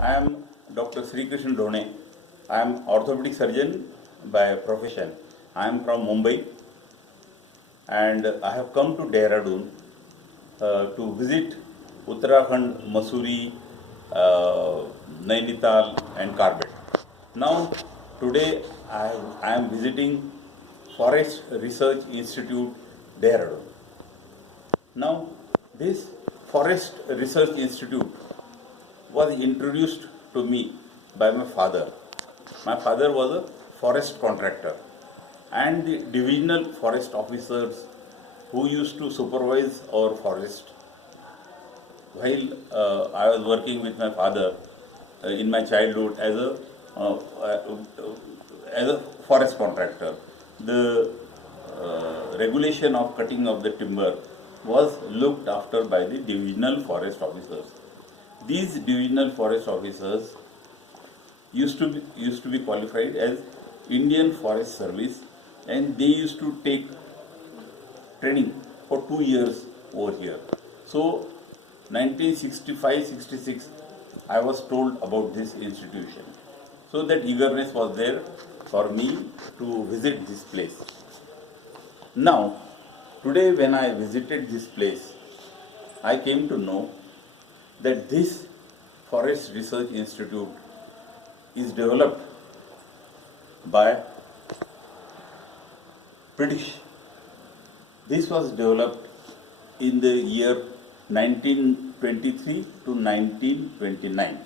I am Dr. Sri Krishna Dhone. I am orthopedic surgeon by profession. I am from Mumbai and I have come to Deharadoon to visit Uttarakhand, Mussoorie, Nainital and Corbett. Now today I am visiting Forest Research Institute, Dehradun. Now this Forest Research Institute was introduced to me by my father. My father was a forest contractor and the divisional forest officers who used to supervise our forest. While I was working with my father in my childhood as a forest contractor, the regulation of cutting of the timber was looked after by the divisional forest officers. These divisional forest officers used to be qualified as Indian Forest Service, and they used to take training for 2 years over here. So 1965-66 I was told about this institution. So that eagerness was there for me to visit this place. Now today when I visited this place, I came to know that this Forest Research Institute is developed by British. This was developed in the year 1923 to 1929.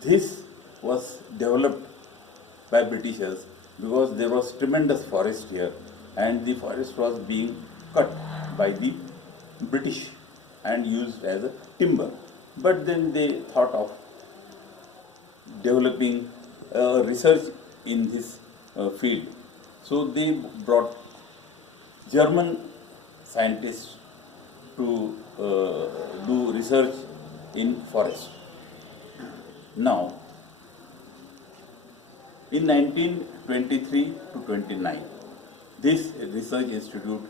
This was developed by Britishers because there was tremendous forest here and the forest was being cut by the British and used as a timber. But then they thought of developing research in this field. So they brought German scientists to do research in forest. Now, in 1923 to 29, this research institute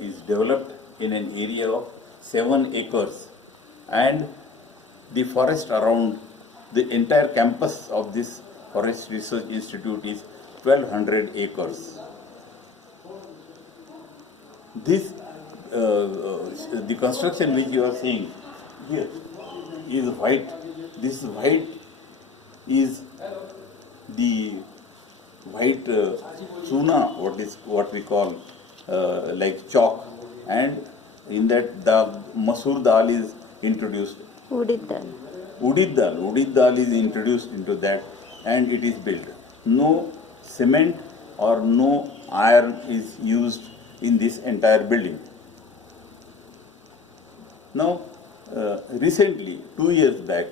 is developed in an area of 7 acres, and the forest around the entire campus of this Forest Research Institute is 1200 acres. This the construction which you are seeing here is white. This white is the white chuna, what we call like chalk, and in that the masoor dal is introduced. Udid dal. Udid dal is introduced into that, and it is built. No cement or no iron is used in this entire building. Now, recently, 2 years back,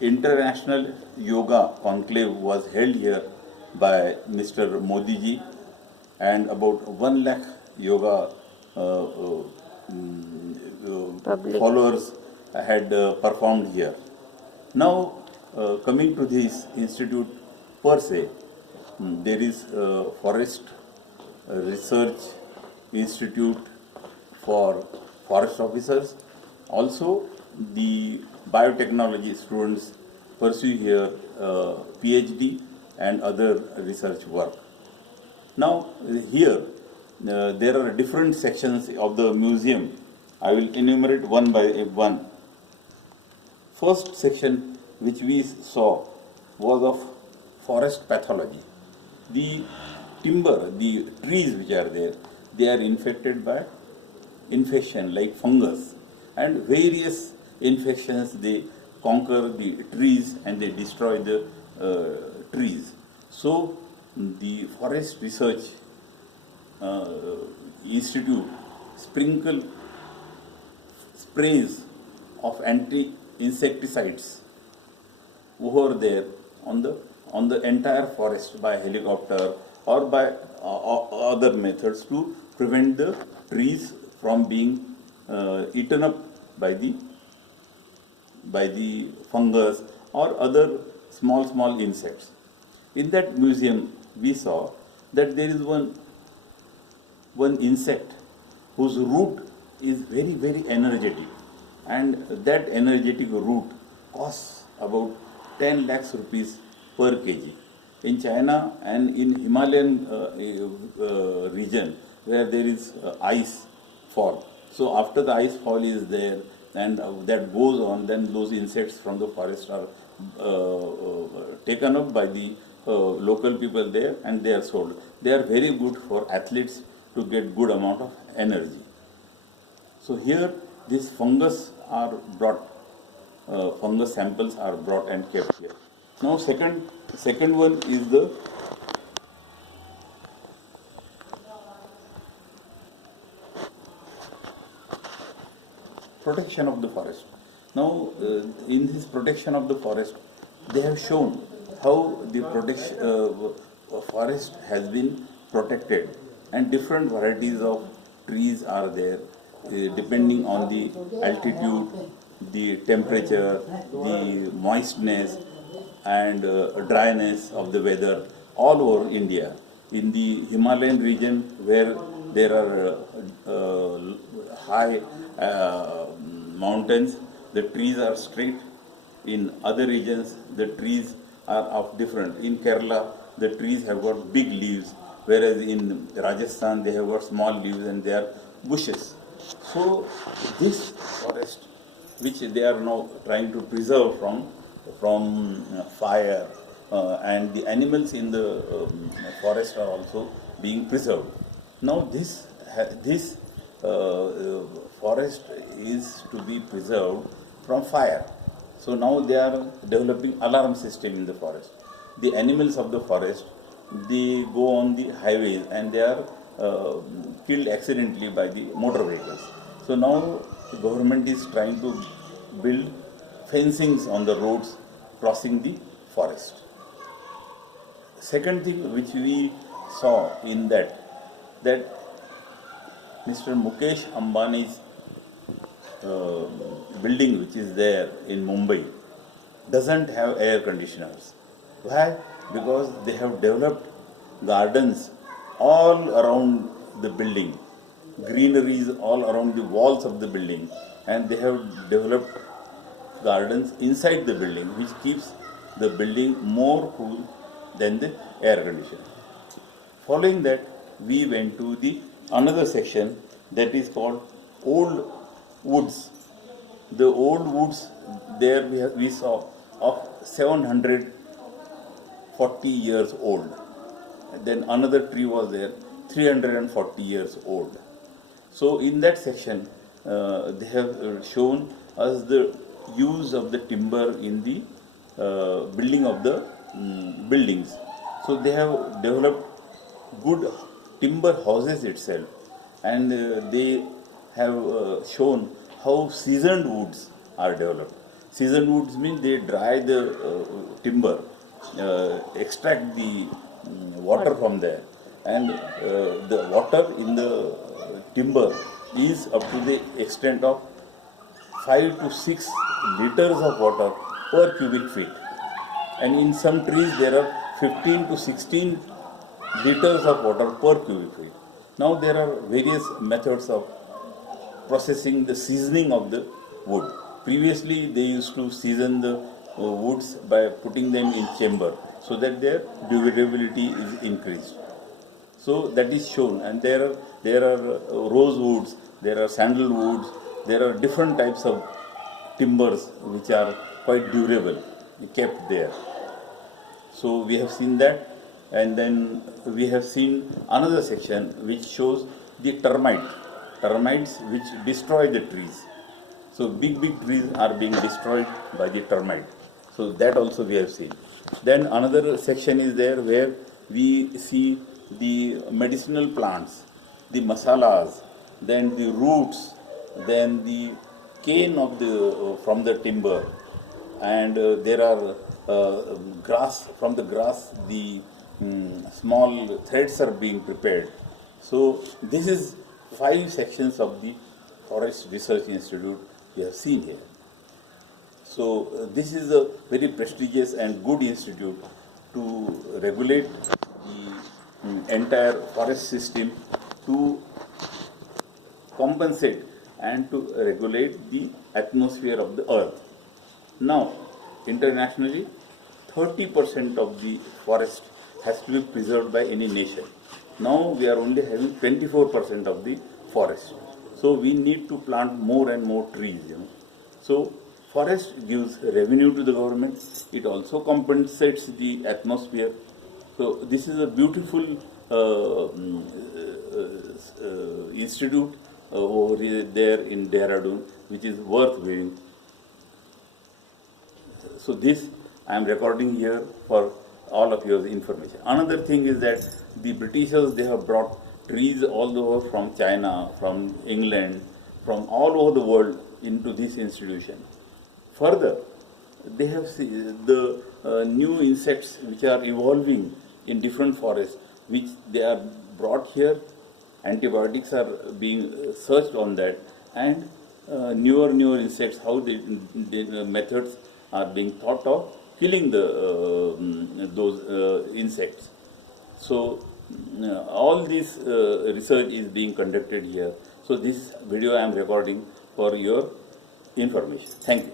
International Yoga Conclave was held here by Mr. Modi ji, and about 1 lakh yoga followers had performed here. Now, coming to this institute per se, there is Forest Research Institute for forest officers. Also, the biotechnology students pursue here PhD and other research work. Now, here there are different sections of the museum. I will enumerate one by one. First section which we saw was of forest pathology. The timber, the trees which are there, they are infected by infection like fungus, and various infections, they conquer the trees and they destroy the trees. So the Forest Research Institute sprinkle sprays of anti-insecticides over there on the entire forest by helicopter or by other methods to prevent the trees from being eaten up by the fungus or other small insects. In that museum, we saw that there is one insect whose root is very energetic, and that energetic root costs about 10 lakhs rupees per kg. In China and in Himalayan region where there is ice fall. So after the ice fall is there and that goes on, then those insects from the forest are taken up by the local people there and they are sold. They are very good for athletes to get good amount of energy. So here these fungus are brought, fungus samples are brought and kept here. Now second one is the protection of the forest. Now in this protection of the forest, they have shown how the forest has been protected and different varieties of trees are there depending on the altitude, the temperature, the moistness and dryness of the weather all over India. In the Himalayan region where there are high mountains, the trees are straight. In other regions, the trees are of different. In Kerala, the trees have got big leaves, whereas in Rajasthan, they have got small leaves and they are bushes. So this forest, which they are now trying to preserve from fire, and the animals in the forest are also being preserved. Now this forest is to be preserved from fire. So now they are developing alarm system in the forest. The animals of the forest, they go on the highways and they are killed accidentally by the motor vehicles. So now the government is trying to build fencings on the roads crossing the forest. Second thing which we saw in that Mr. Mukesh Ambani's building which is there in Mumbai doesn't have air conditioners. Why? Because they have developed gardens all around the building, greeneries all around the walls of the building, and they have developed gardens inside the building which keeps the building more cool than the air conditioner. Following that, we went to the another section that is called old woods. The old woods there we saw of 740 years old. Then another tree was there 340 years old. So in that section they have shown us the use of the timber in the building of the buildings. So they have developed good timber houses itself, and they have shown how seasoned woods are developed. Seasoned woods mean they dry the timber, extract the water from there, and the water in the timber is up to the extent of 5 to 6 liters of water per cubic feet. And in some trees there are 15 to 16 liters of water per cubic feet. Now there are various methods of processing the seasoning of the wood. Previously they used to season the woods by putting them in chamber so that their durability is increased. So that is shown, and there are rose woods, there are sandal woods, there are different types of timbers which are quite durable kept there. So we have seen that, and then we have seen another section which shows the termites which destroy the trees. So big trees are being destroyed by the termite. So that also we have seen. Then another section is there where we see the medicinal plants, the masalas, then the roots, then the cane of the from the timber, and there are grass, from the grass the small threads are being prepared. So this is 5 sections of the Forest Research Institute we have seen here. So this is a very prestigious and good institute to regulate the entire forest system, to compensate and to regulate the atmosphere of the earth. Now, internationally 30% of the forest has to be preserved by any nation. Now we are only having 24% of the forest. So we need to plant more and more trees. So forest gives revenue to the government. It also compensates the atmosphere. So this is a beautiful institute over there in Deharadoon, which is worth viewing. So this I am recording here for all of your information. Another thing is that the Britishers, they have brought trees all over from China, from England, from all over the world into this institution. Further, they have the new insects which are evolving in different forests, which they are brought here. Antibiotics are being searched on that, and newer insects, how the methods are being thought of killing those insects. So all this research is being conducted here. So this video I am recording for your information. Thank you.